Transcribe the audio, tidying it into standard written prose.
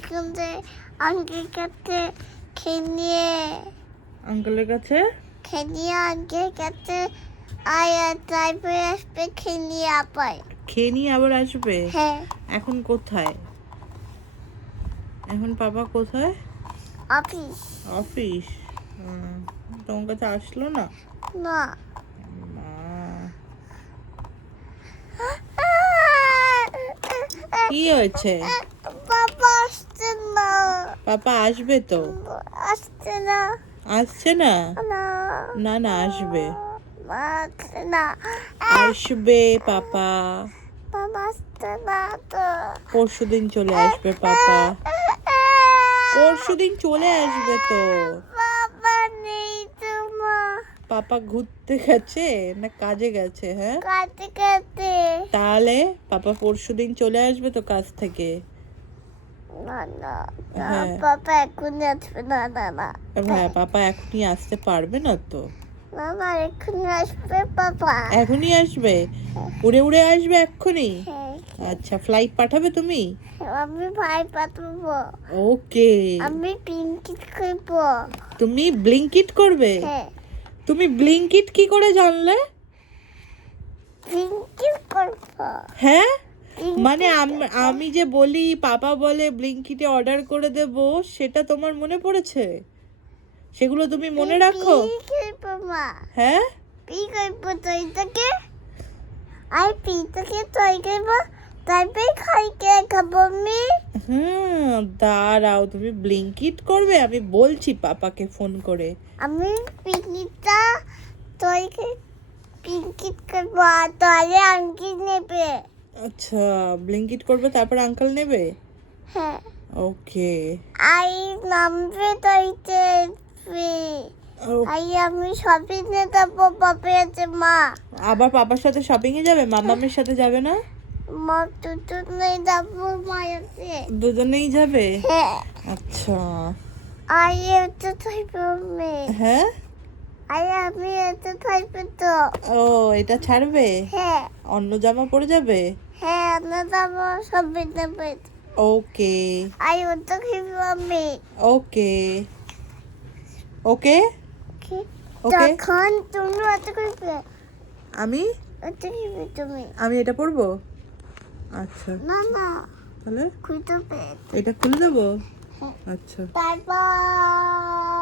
এখানে আঙ্কেল কাছে খেয়ে আঙ্কেলের কাছে নিয়ে আঙ্কেল কাছে আয়া তারপরে আসবে খেয়ে নিয়ে আবার খেয়ে নিয়ে আবার আসবে। হ্যাঁ এখন কোথায়? এখন পাপা কোথায়? Office office. তোমার কাছে আসলো না? না মা, কি হয়েছে? বাবা আসছে না পাপা আসবে তো। আসছে না আসছে না? না না না, আসবে আসছে না আসবে পাপা। বাবা আসছে না তো পরশুদিন চলে আসবে পাপা। পরশুদিন চলে আসবে তো। বাবা নেই তো মা পাপা ঘুরতে গেছে না কাজে গেছে? হ্যাঁ, কাটে কাটে তাহলে পাপা পরশুদিন চলে আসবে তো কাজ থেকে। না না না হ্যাঁ। বাবা এখনই আসবে না না না হ্যাঁ, পাপা এখনই আসতে পারবে না তো। না না এখনই আসবে বাবা এখনই আসবে? উড়ে উড়ে আসবে এক্ষুনি? হ্যাঁ আচ্ছা, ফ্লাইট পাঠাবে তুমি? আমি ভাই পাঠাবো ওকে। আমি পিঙ্কিট করবো তুমি ব্লিঙ্কিট করবে? হ্যাঁ তুমি ব্লিঙ্কিট কি করে জানলে? পিঙ্কিট করবো হ্যাঁ, মানে আমি যে বলি পাপা বলে ব্লিঙ্কিটে অর্ডার করে দেব, সেটা তোমার মনে পড়েছে? সেগুলো তুমি মনে রাখো? পি করবো মা হ্যাঁ, পি করবো তৈটাকে আর পিটাকে তৈ করবো তারপরে খাইকে খাবো আমি দাঁড়াও, তুমি ব্লিঙ্কিট করবে? আমি বলছি পাপাকে ফোন করে। আমি পিঙ্কিটটা তৈকে পিঙ্কিট করবো আর তাহলে আঙ্কিট নেবে আচ্ছা, ব্লিঙ্কিট করবে তারপর আঙ্কেল নেবে? হ্যাঁ ওকে। আই নামবে তৈতে আই আমি শপিং এ যাবো বাপে আছে মা আবার পাপার সাথে শপিং এ যাবে? মামামের সাথে যাবে না? মা দুজনেই যাবো মায়াতে দুজনেই যাবে? হ্যাঁ আচ্ছা। আই এটা থাকবে আমি হ্যাঁ, আই আমি এটা থাকবে তো ও এটা ছাড়বে? হ্যাঁ অন্য জামা পরে যাবে? হ্যাঁ আমরা যাবো শপিং নেবে ওকে আই ওটা খাইবো আমি ওকে ওকে ওকে। তখন তুমি ওটা খাইবে আমি ওটা খাইবে তুমি আমি এটা পরবো? আচ্ছা, না না তাহলে খুঁজে পেয়ে এটা খুলে দেবো? আচ্ছা। তারপর